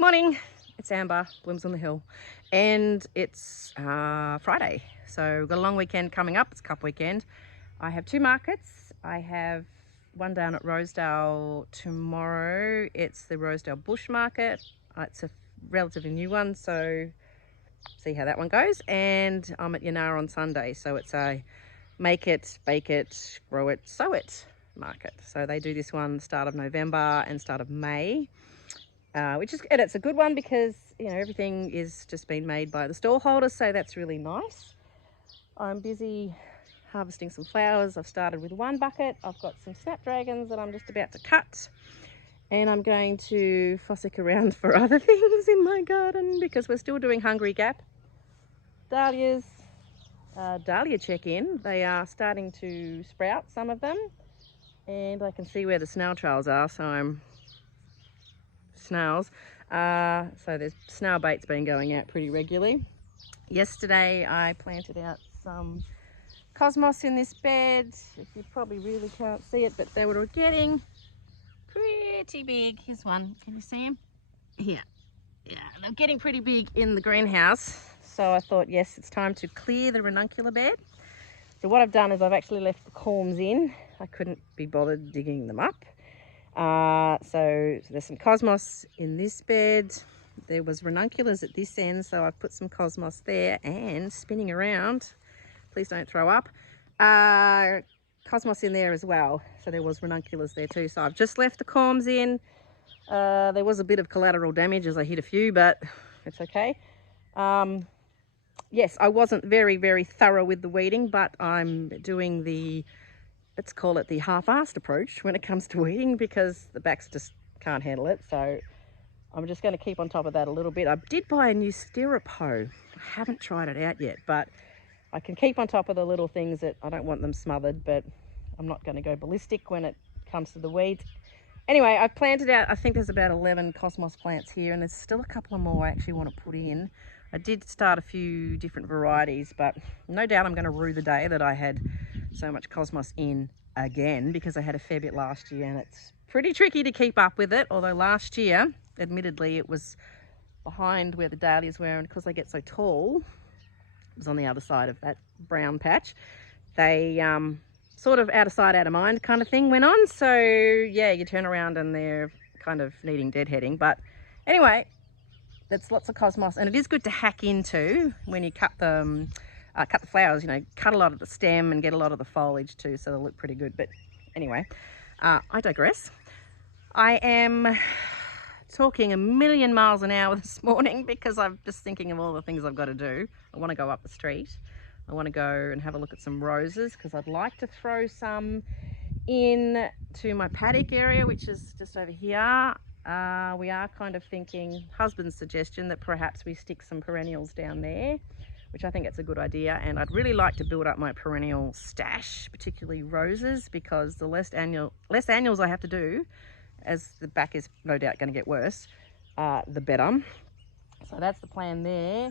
Morning, it's Amber, Blooms on the Hill, and it's Friday, so we've got a long weekend coming up. It's Cup weekend. I have two markets. I have one down at Rosedale tomorrow. It's the Rosedale Bush Market. It's a relatively new one, so see how that one goes. And I'm at Yanara on Sunday, so it's a make it, bake it, grow it, sow it market. So they do this one start of November and start of May. And it's a good one because everything is just been made by the stall holders, so that's really nice. I'm busy harvesting some flowers. I've started with one bucket. I've got some snapdragons that I'm just about to cut, and I'm going to fossick around for other things in my garden because we're still doing Hungry Gap. Dahlias, dahlia check-in. They are starting to sprout, some of them, and I can see where the snail trails are, so I'm snails. So there's snail bait's been going out pretty regularly. Yesterday I planted out some cosmos in this bed. You probably really can't see it, but they were getting pretty big. Here's one. Can you see him? Here. Yeah, they're getting pretty big in the greenhouse. So I thought, yes, it's time to clear the ranuncular bed. So what I've done is I've actually left the corms in. I couldn't be bothered digging them up. So there's some cosmos in this bed. There was ranunculars at this end, so I've put some cosmos there, and spinning around, please don't throw up, cosmos in there as well. So there was ranunculars there too. So I've just left the corms in. There was a bit of collateral damage as I hit a few, but it's okay. Yes, I wasn't very thorough with the weeding, but I'm doing the, let's call it the half-assed approach when it comes to weeding, because the backs just can't handle it. So I'm just going to keep on top of that a little bit. I did buy a new stirrup hoe. I haven't tried it out yet, but I can keep on top of the little things that I don't want them smothered, but I'm not going to go ballistic when it comes to the weeds. Anyway, I've planted out, I think there's about 11 cosmos plants here, and there's still a couple of more I actually want to put in. I did start a few different varieties, but no doubt I'm going to rue the day that I had so much cosmos in again, because I had a fair bit last year and it's pretty tricky to keep up with it. Although last year, admittedly, it was behind where the dahlias were, and because they get so tall, it was on the other side of that brown patch. They sort of out of sight, out of mind kind of thing went on. So yeah, you turn around and they're kind of needing deadheading. But anyway, that's lots of cosmos, and it is good to hack into when you cut them. Cut the flowers, cut a lot of the stem and get a lot of the foliage too, so they'll look pretty good. But anyway, I digress. I am talking a million miles an hour this morning because I'm just thinking of all the things I've got to do. I want to go up the street. I want to go and have a look at some roses because I'd like to throw some in to my paddock area, which is just over here. We are kind of thinking, husband's suggestion, that perhaps we stick some perennials down there, which I think it's a good idea. And I'd really like to build up my perennial stash, particularly roses, because the less annuals I have to do, as the back is no doubt going to get worse, the better. So that's the plan there.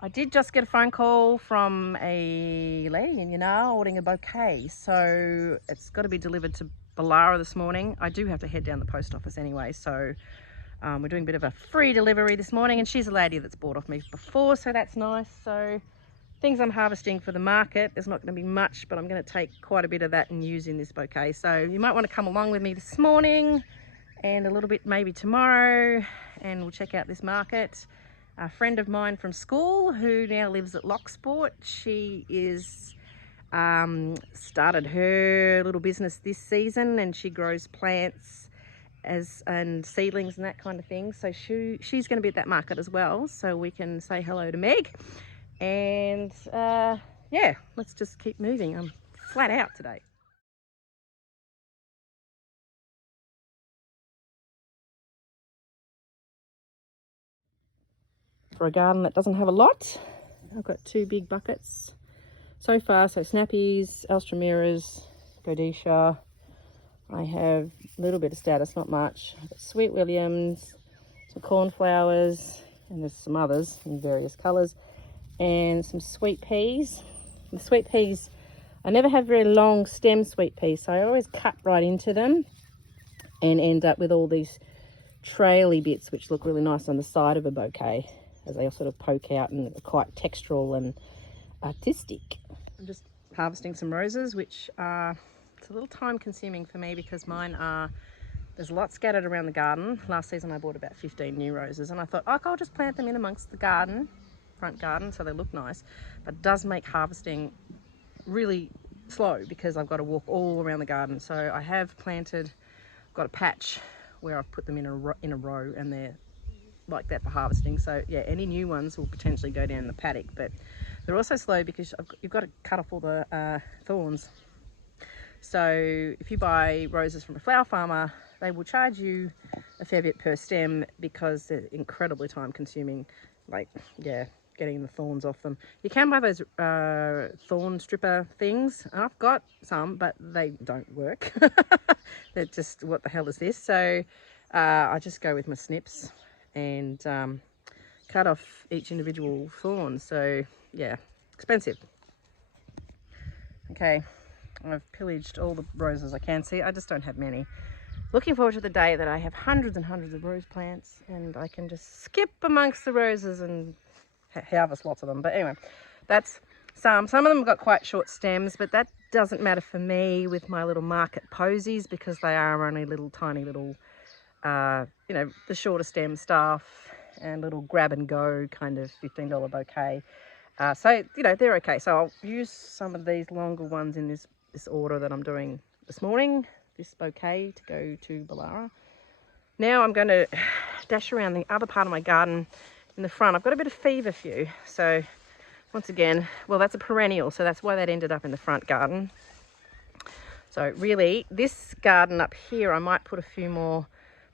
I did just get a phone call from a lady in ordering a bouquet, so it's got to be delivered to Ballara this morning. I do have to head down the post office anyway, so we're doing a bit of a free delivery this morning, and she's a lady that's bought off me before, so that's nice. So things I'm harvesting for the market, there's not going to be much, but I'm going to take quite a bit of that and use in this bouquet. So you might want to come along with me this morning and a little bit maybe tomorrow, and we'll check out this market. A friend of mine from school who now lives at Locksport, she is started her little business this season, and she grows plants and seedlings and that kind of thing. So she's going to be at that market as well, so we can say hello to Meg. And yeah, let's just keep moving. I'm flat out today. For a garden that doesn't have a lot, I've got two big buckets so far. So snappies, alstroemiras, godetia. I have a little bit of status, not much. I've got sweet williams, some cornflowers, and there's some others in various colours, and some sweet peas. The sweet peas, I never have very long stem sweet peas, so I always cut right into them and end up with all these traily bits which look really nice on the side of a bouquet as they sort of poke out and are quite textural and artistic. I'm just harvesting some roses, which are, it's a little time consuming for me because mine are, there's a lot scattered around the garden. Last season I bought about 15 new roses and I thought, oh, I'll just plant them in amongst the garden, front garden, so they look nice. But it does make harvesting really slow because I've got to walk all around the garden. So I have planted, got a patch where I've put them in a row and they're like that for harvesting. So yeah, any new ones will potentially go down the paddock, but they're also slow because you've got to cut off all the thorns. So if you buy roses from a flower farmer, they will charge you a fair bit per stem because they're incredibly time consuming, like, yeah, getting the thorns off them. You can buy those thorn stripper things. I've got some, but they don't work. They're just, what the hell is this? So I just go with my snips and cut off each individual thorn. So yeah, expensive. Okay, I've pillaged all the roses I can see. I just don't have many. Looking forward to the day that I have hundreds and hundreds of rose plants and I can just skip amongst the roses and harvest lots of them. But anyway, that's some of them have got quite short stems, but that doesn't matter for me with my little market posies because they are only little tiny little you know, the shorter stem stuff and little grab and go kind of $15 bouquet. So you know, they're okay. So I'll use some of these longer ones in this order that I'm doing this morning, this bouquet to go to Ballara. Now I'm going to dash around the other part of my garden in the front. I've got a bit of feverfew, so once again, well, that's a perennial, so that's why that ended up in the front garden. So really, this garden up here, I might put a few more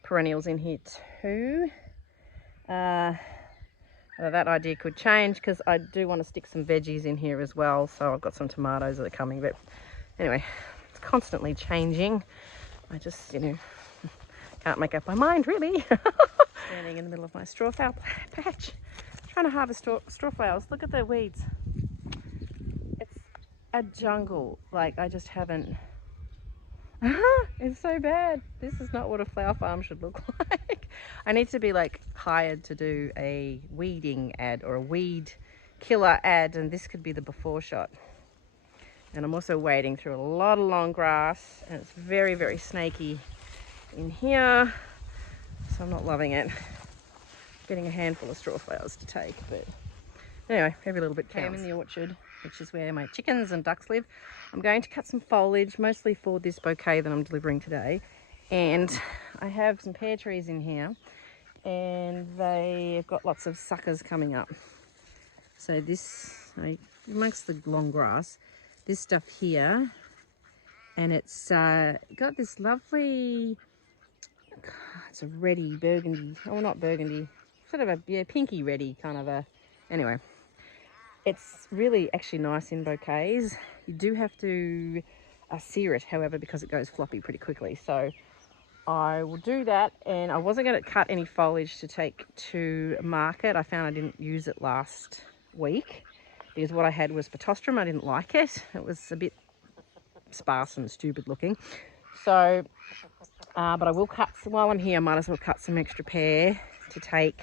perennials in here too. That idea could change because I do want to stick some veggies in here as well. So I've got some tomatoes that are coming, but anyway, it's constantly changing. I just, you know, can't make up my mind really. Standing in the middle of my straw flower patch, trying to harvest straw flowers. Look at the weeds. It's a jungle. Like, I just haven't. It's so bad. This is not what a flower farm should look like. I need to be like hired to do a weeding ad or a weed killer ad, and this could be the before shot. And I'm also wading through a lot of long grass and it's very, very snaky in here, so I'm not loving it. Getting a handful of straw flowers to take, but anyway, every little bit counts. I'm in the orchard, which is where my chickens and ducks live. I'm going to cut some foliage, mostly for this bouquet that I'm delivering today. And I have some pear trees in here, and they've got lots of suckers coming up. So this, amongst the long grass, this stuff here, and it's got this lovely, it's a reddy burgundy, oh, not burgundy, sort of a, yeah, pinky reddy kind of a, anyway. It's really actually nice in bouquets. You do have to sear it, however, because it goes floppy pretty quickly. So I will do that, and I wasn't going to cut any foliage to take to market. I found I didn't use it last week because what I had was Pitostrum. I didn't like it. It was a bit sparse and stupid looking. So, but I will cut, while I'm here, I might as well cut some extra pear to take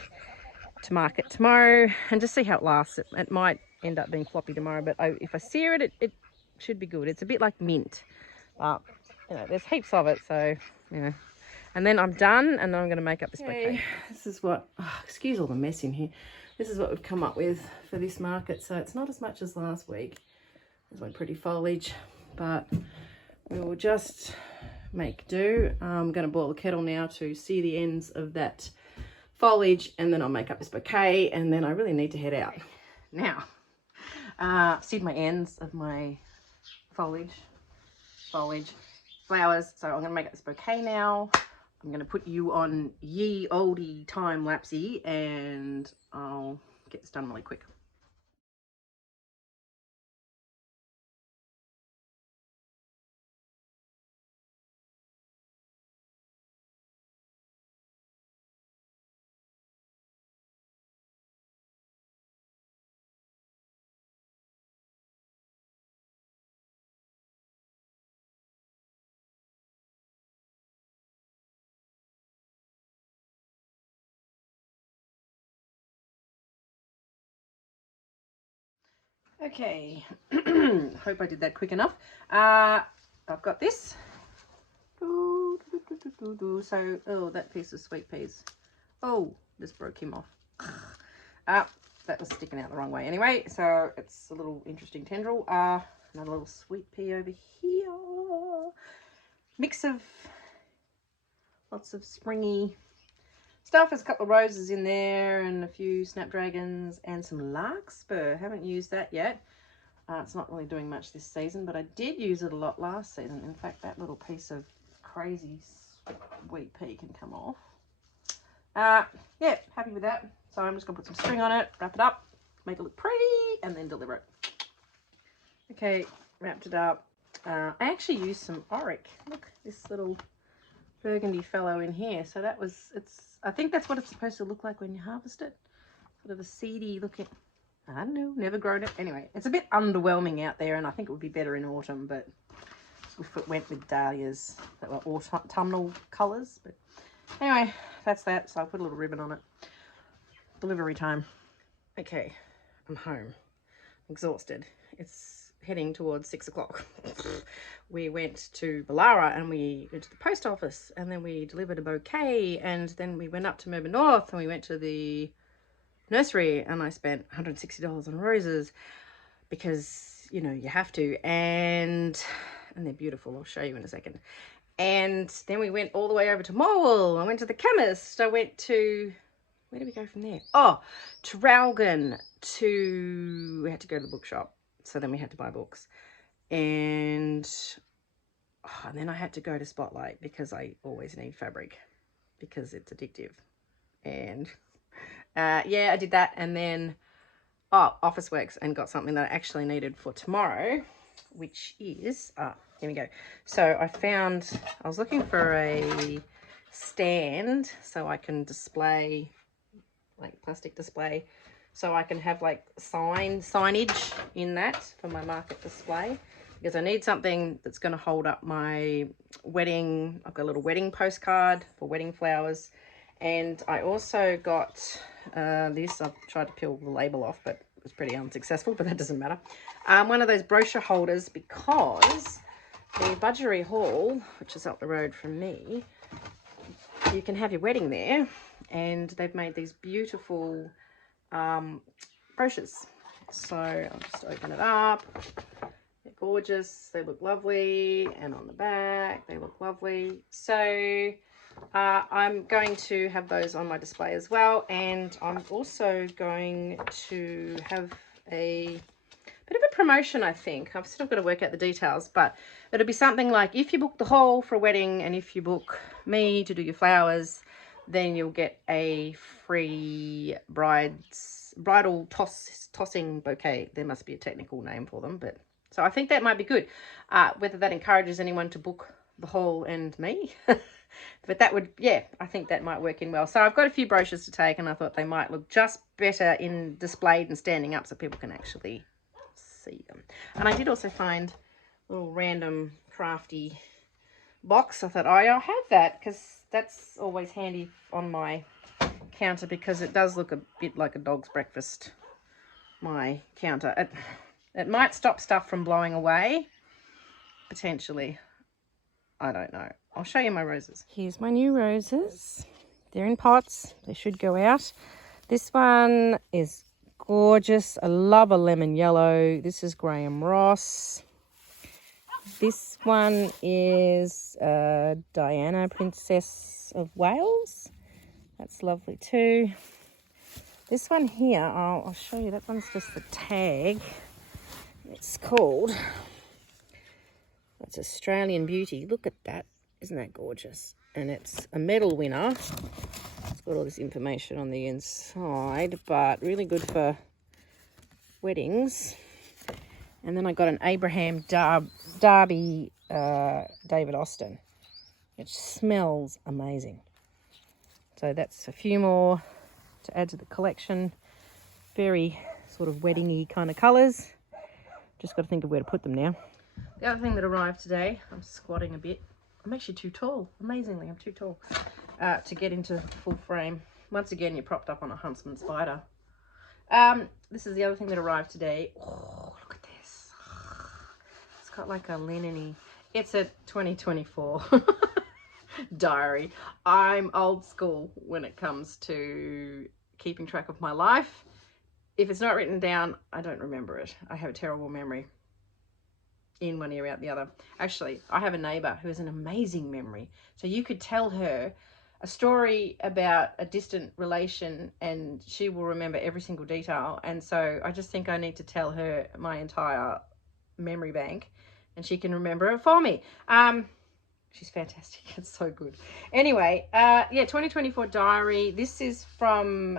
to market tomorrow and just see how it lasts. It might end up being floppy tomorrow, but if I sear it, it should be good. It's a bit like mint, but you know, there's heaps of it, so you know. And then I'm done, and then I'm going to make up this bouquet. This is what, oh, excuse all the mess in here. This is what we've come up with for this market. So it's not as much as last week. There's my pretty foliage, but we will just make do. I'm going to boil the kettle now to sear the ends of that foliage, and then I'll make up this bouquet, and then I really need to head out. Now, seared my ends of my foliage, flowers, so I'm going to make up this bouquet now. I'm going to put you on ye olde time lapsey, and I'll get this done really quick. Okay, hope I did that quick enough. I've got this. So, oh, that piece of sweet peas. Oh, this broke him off. That was sticking out the wrong way. Anyway, so it's a little interesting tendril. Another little sweet pea over here. Mix of lots of springy stuff. There's a couple of roses in there and a few snapdragons and some larkspur. Haven't used that yet. It's not really doing much this season, but I did use it a lot last season. In fact, that little piece of crazy sweet pea can come off. Yeah, happy with that. So I'm just going to put some string on it, wrap it up, make it look pretty, and then deliver it. Okay, wrapped it up. I actually used some auric. Look, this little burgundy fellow in here. So that was, I think that's what it's supposed to look like when you harvest it. Sort of a seedy looking, I don't know, never grown it. Anyway, it's a bit underwhelming out there, and I think it would be better in autumn, but if it went with dahlias that were autumnal colours. But anyway, that's that. So I put a little ribbon on it. Delivery time. Okay, I'm home. Exhausted. It's heading towards 6 o'clock. We went to Ballara and we went to the post office, and then we delivered a bouquet, and then we went up to Melbourne North and we went to the nursery, and I spent $160 on roses because, you know, you have to, and they're beautiful. I'll show you in a second. And then we went all the way over to Morwell. I went to the chemist. I went to, where did we go from there? Oh, Traralgon. We had to go to the bookshop. So then we had to buy books. And then I had to go to Spotlight because I always need fabric because it's addictive. And yeah, I did that. And then Officeworks, and got something that I actually needed for tomorrow, which is, here we go. So I was looking for a stand so I can display, like plastic display, so I can have like signage in that for my market display, because I need something that's going to hold up my wedding. I've got a little wedding postcard for wedding flowers, and I also got this. I've tried to peel the label off, but it was pretty unsuccessful, but that doesn't matter. One of those brochure holders, because the Budgery Hall, which is up the road from me, you can have your wedding there, and they've made these beautiful brochures. So I'll just open it up. They're gorgeous, they look lovely, and on the back they look lovely. So I'm going to have those on my display as well, and I'm also going to have a bit of a promotion, I think. I've still got to work out the details, but it'll be something like, if you book the hall for a wedding and if you book me to do your flowers, then you'll get a free bridal tossing bouquet. There must be a technical name for them, but so I think that might be good. Whether that encourages anyone to book the hall and me, but that would, yeah, I think that might work in well. So I've got a few brochures to take, and I thought they might look just better in displayed and standing up so people can actually see them. And I did also find a little random crafty box. I thought, oh, I'll have that, because that's always handy on my counter, because it does look a bit like a dog's breakfast, my counter. It might stop stuff from blowing away, potentially. I don't know. I'll show you my roses. Here's my new roses. They're in pots. They should go out. This one is gorgeous. I love a lemon yellow. This is Graham Ross. This one is Diana, Princess of Wales. That's lovely too. This one here, I'll show you. That one's just the tag. It's called, it's Australian Beauty. Look at that. Isn't that gorgeous? And it's a medal winner. It's got all this information on the inside, but really good for weddings. And then I got an Abraham Darby David Austin, which smells amazing. So that's a few more to add to the collection. Very sort of wedding-y kind of colours. Just got to think of where to put them now. The other thing that arrived today, I'm squatting a bit. I'm actually too tall. Amazingly, I'm too tall to get into full frame. Once again, you're propped up on a huntsman spider. This is the other thing that arrived today. Oh, look at this. It's got like a linen-y. It's a 2024 diary. I'm old school when it comes to keeping track of my life. If it's not written down, I don't remember it. I have a terrible memory. In one ear, out the other. Actually, I have a neighbour who has an amazing memory. So you could tell her a story about a distant relation and she will remember every single detail. And so I just think I need to tell her my entire memory bank and she can remember it for me. She's fantastic. It's so good. Anyway, yeah, 2024 diary. This is from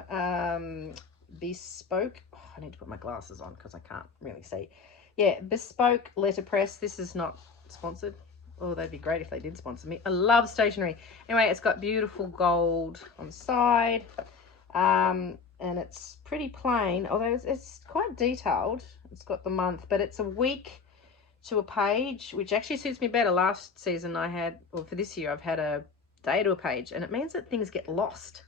Bespoke. Oh, I need to put my glasses on because I can't really see. Yeah, Bespoke Letterpress. This is not sponsored. Oh, that'd be great if they did sponsor me. I love stationery. Anyway, it's got beautiful gold on the side. And it's pretty plain, although it's quite detailed. It's got the month, but it's a week to a page, which actually suits me better. Last season I had, or for this year, I've had a day to a page, and it means that things get lost.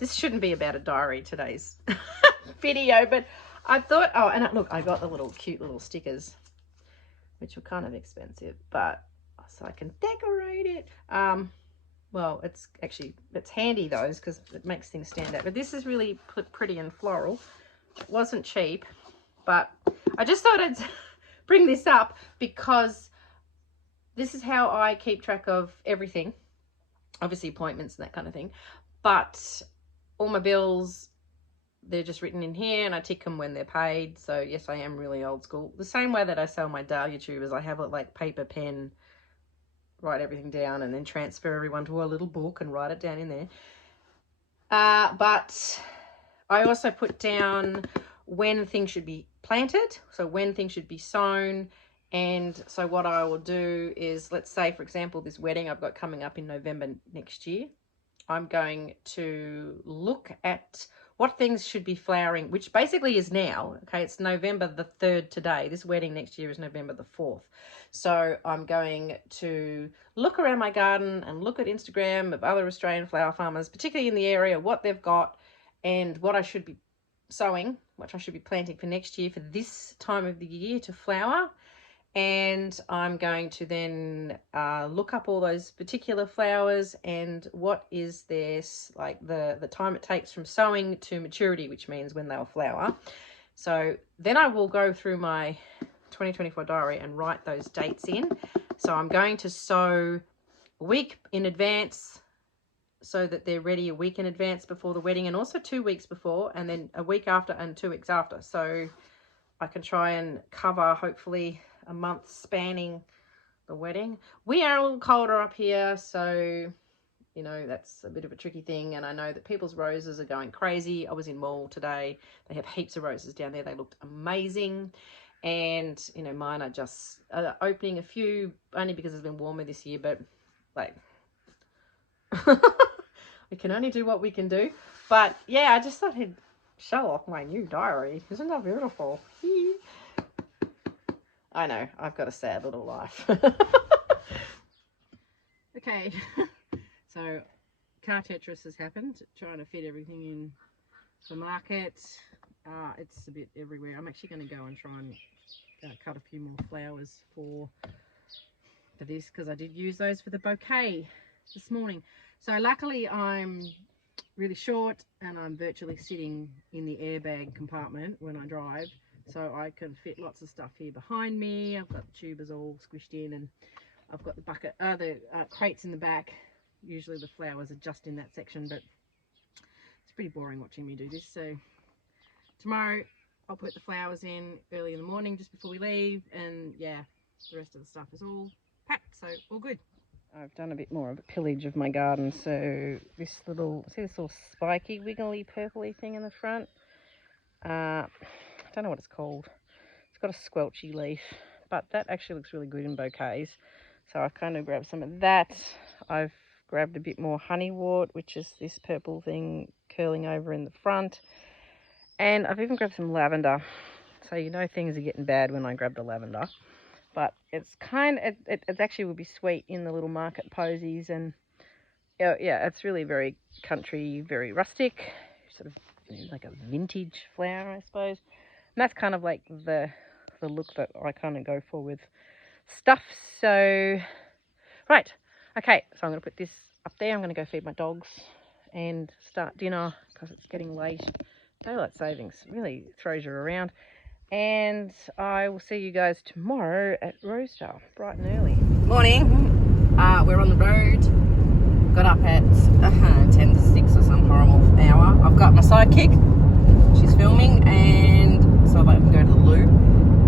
This shouldn't be about a diary, today's video, but I thought, oh, and look, I got the little cute little stickers, which were kind of expensive, but so I can decorate it. Well, it's handy those because it makes things stand out. But this is really pretty and floral. It wasn't cheap, but I just thought I'd bring this up because this is how I keep track of everything. Obviously appointments and that kind of thing, but all my bills, they're just written in here and I tick them when they're paid. So yes, I am really old school. The same way that I sell my Dahlia tubers, I have it like paper, pen, write everything down and then transfer everyone to a little book and write it down in there. But I also put down when things should be planted, so when things should be sown. And so what I will do is, let's say, for example, this wedding I've got coming up in November next year, I'm going to look at what things should be flowering, which basically is now. Okay, it's November the 3rd today. This wedding next year is November the 4th. So I'm going to look around my garden and look at Instagram of other Australian flower farmers, particularly in the area, what they've got and what I should be sowing, what I should be planting for next year for this time of the year to flower. And I'm going to then look up all those particular flowers and what is this, like the time it takes from sowing to maturity, which means when they'll flower. So then I will go through my 2024 diary and write those dates in. So I'm going to sow a week in advance so that they're ready a week in advance before the wedding, and also 2 weeks before, and then a week after and 2 weeks after. So I can try and cover hopefully a month spanning the wedding. We are a little colder up here, so you know that's a bit of a tricky thing. And I know that people's roses are going crazy. I was in mall today. They have heaps of roses down there. They looked amazing. And you know, mine are just opening a few only because it's been warmer this year, but like we can only do what we can do. But yeah, I just thought I'd show off my new diary. Isn't that beautiful? I know, I've got a sad little life. Okay, so car Tetris has happened, trying to fit everything in the market. It's a bit everywhere. I'm actually going to go and try and cut a few more flowers for this, because I did use those for the bouquet this morning. So luckily I'm really short and I'm virtually sitting in the airbag compartment when I drive, so I can fit lots of stuff here behind me. I've got the tubers all squished in, and I've got the bucket, the crates in the back. Usually the flowers are just in that section, but it's pretty boring watching me do this. So tomorrow I'll put the flowers in early in the morning just before we leave, and yeah, the rest of the stuff is all packed, so all good. I've done a bit more of a pillage of my garden. So this little, see this little spiky, wiggly, purpley thing in the front? I don't know what it's called. It's got a squelchy leaf, but that actually looks really good in bouquets. So I've kind of grabbed some of that. I've grabbed a bit more honeywort, which is this purple thing curling over in the front. And I've even grabbed some lavender. So you know things are getting bad when I grab the lavender. But it's kind of, it actually would be sweet in the little market posies. And yeah, it's really very country, very rustic. Sort of like a vintage flower, I suppose. And that's kind of like the look that I kind of go for with stuff. So, right. Okay, so I'm going to put this up there. I'm going to go feed my dogs and start dinner because it's getting late. Daylight savings really throws you around. And I will see you guys tomorrow at Rosedale, bright and early. Morning. We're on the road. Got up at 10 to 6 or some horrible hour. I've got my sidekick. She's filming, and so I can go to the loo.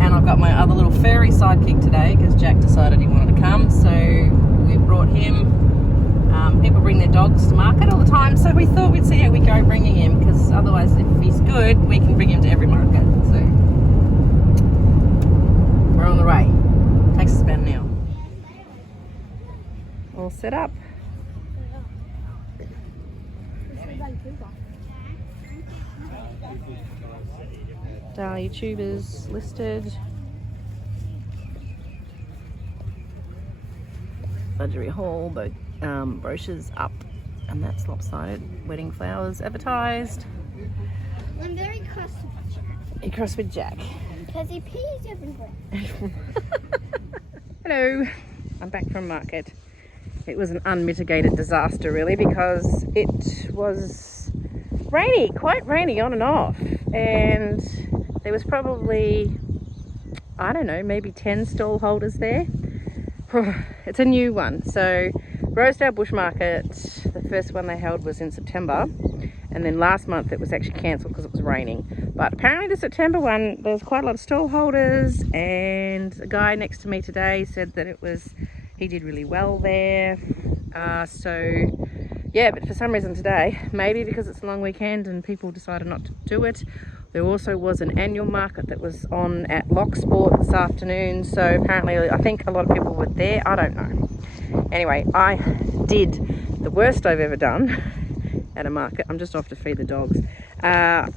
And I've got my other little furry sidekick today because Jack decided he wanted to come. So we brought him. People bring their dogs to market all the time, so we thought we'd see how we go bringing him, because otherwise if he's good, we can bring him to every market. So we're on the way. Takes us about an hour. All set up. Dahlia tubers listed. Budgery Hall, both brochures up, and that's lopsided. Wedding flowers advertised. I'm very cross with Jack. You're cross with Jack. Because he pees everywhere. Hello. I'm back from market. It was an unmitigated disaster really, because it was rainy, quite rainy on and off. And there was probably, I don't know, maybe 10 stall holders there. It's a new one. So Rosedale Bush Market, the first one they held was in September, and then last month it was actually cancelled because it was raining. But apparently the September one, there's quite a lot of stall holders, and a guy next to me today said that he did really well there. So yeah, but for some reason today, maybe because it's a long weekend and people decided not to do it, there also was an annual market that was on at Locksport this afternoon. So apparently, I think a lot of people were there. I don't know. Anyway, I did the worst I've ever done at a market. I'm just off to feed the dogs.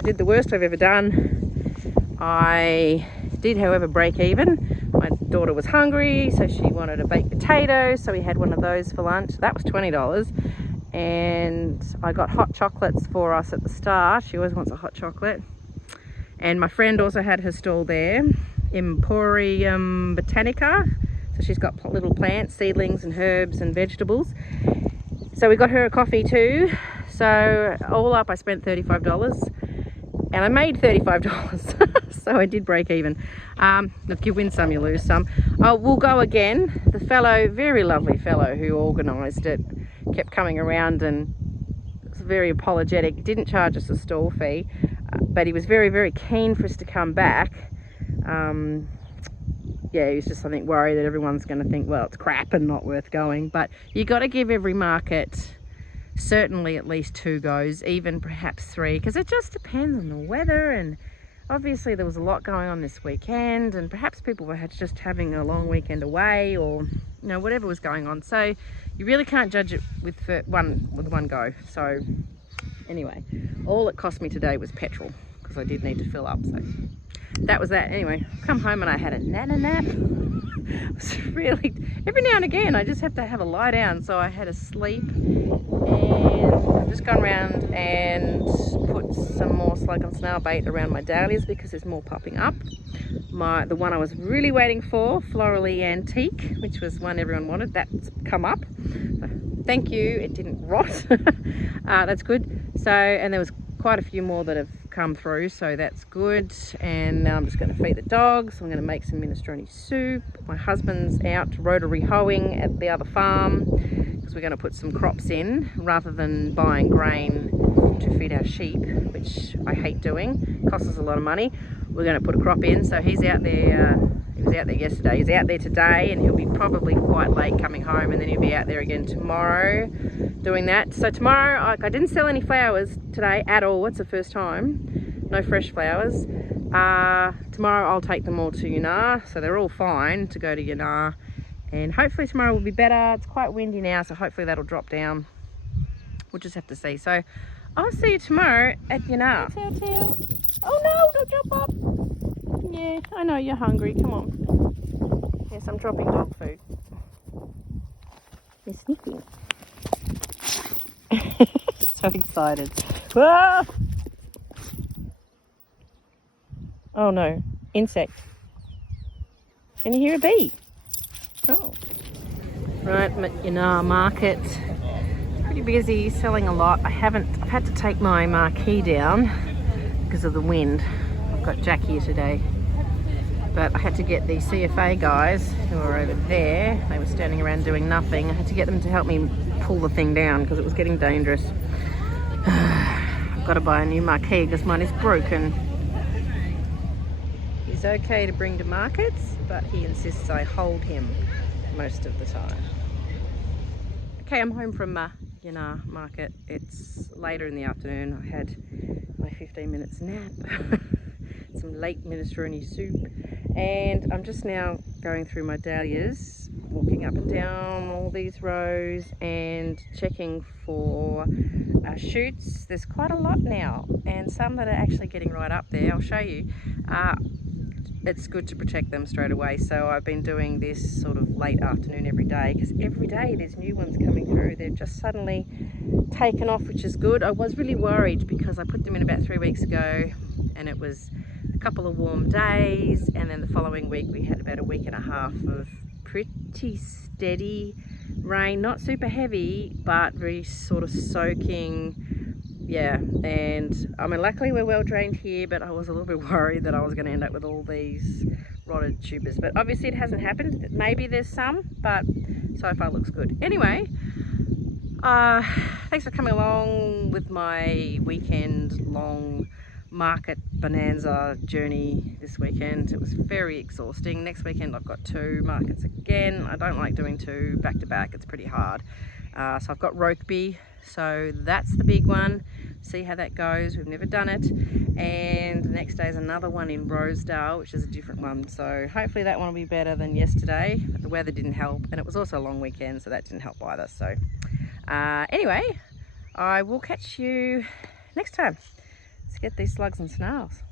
Did the worst I've ever done. I did, however, break even. My daughter was hungry, so she wanted a baked potato. So we had one of those for lunch. That was $20. And I got hot chocolates for us at the start. She always wants a hot chocolate. And my friend also had her stall there, Emporium Botanica. So she's got little plants, seedlings and herbs and vegetables. So we got her a coffee too. So all up I spent $35 and I made $35. So I did break even. Look, you win some, you lose some. We'll go again. The fellow, very lovely fellow who organised it, kept coming around and was very apologetic. Didn't charge us a stall fee. But he was very, very keen for us to come back. Yeah, he was just, I think, worried that everyone's going to think, well, it's crap and not worth going. But you got to give every market certainly at least 2 goes, even perhaps 3, because it just depends on the weather. And obviously there was a lot going on this weekend, and perhaps people were just having a long weekend away, or you know, whatever was going on. So you really can't judge it with one go. So anyway, all it cost me today was petrol, because I did need to fill up. So that was that. Anyway, come home and I had a nap. It was really, every now and again I just have to have a lie down. So I had a sleep, and I've just gone around and put some more slug and snail bait around my dahlias because there's more popping up. The one I was really waiting for, Florally Antique, which was one everyone wanted, that's come up. So, thank you, it didn't rot. That's good. So, and there was quite a few more that have come through, so that's good. And now I'm just going to feed the dogs. I'm going to make some minestrone soup. My husband's out rotary hoeing at the other farm because we're going to put some crops in rather than buying grain to feed our sheep, which I hate doing. It costs us a lot of money. We're going to put a crop in, so he's out there. He was out there yesterday, he's out there today, and he'll be probably quite late coming home, and then he'll be out there again tomorrow doing that. So tomorrow, I didn't sell any flowers today at all. It's the first time. No fresh flowers. Tomorrow I'll take them all to Yunar, so they're all fine to go to Yunar, and hopefully tomorrow will be better. It's quite windy now, so hopefully that'll drop down. We'll just have to see. So I'll see you tomorrow at Yunar. Oh no, don't jump up. Yeah, I know you're hungry. Come on. Yes, I'm dropping dog food. You're sniffing. So excited. Ah! Oh no, insect. Can you hear a bee? Oh. Right, I'm at Yanar Market. Pretty busy, selling a lot. I've had to take my marquee down because of the wind. I've got Jack here today. But I had to get the CFA guys who are over there. They were standing around doing nothing. I had to get them to help me pull the thing down because it was getting dangerous. I've got to buy a new marquee because mine is broken. He's okay to bring to markets, but he insists I hold him most of the time. Okay, I'm home from Yanar Market. It's later in the afternoon. I had my 15 minutes nap, some late minestrone soup, and I'm just now going through my dahlias, walking up and down all these rows and checking for shoots. There's quite a lot now, and some that are actually getting right up there. I'll show you. It's good to protect them straight away, so I've been doing this sort of late afternoon every day, because every day there's new ones coming through. They've just suddenly taken off, which is good. I was really worried because I put them in about 3 weeks ago and it was a couple of warm days, and then the following week we had about a week and a half of pretty steady rain, not super heavy but very sort of soaking. Yeah, and I mean, luckily we're well drained here, but I was a little bit worried that I was going to end up with all these rotted tubers. But obviously it hasn't happened. Maybe there's some, but so far looks good. Anyway, thanks for coming along with my weekend long market bonanza journey this weekend. It was very exhausting. Next weekend I've got 2 markets again. I don't like doing 2 back to back. It's pretty hard. So I've got Rokeby, so that's the big one. See how that goes. We've never done it. And the next day is another one in Rosedale, which is a different one. So hopefully that one will be better than yesterday. But the weather didn't help, and it was also a long weekend, so that didn't help either. So anyway, I will catch you next time. Let's get these slugs and snails.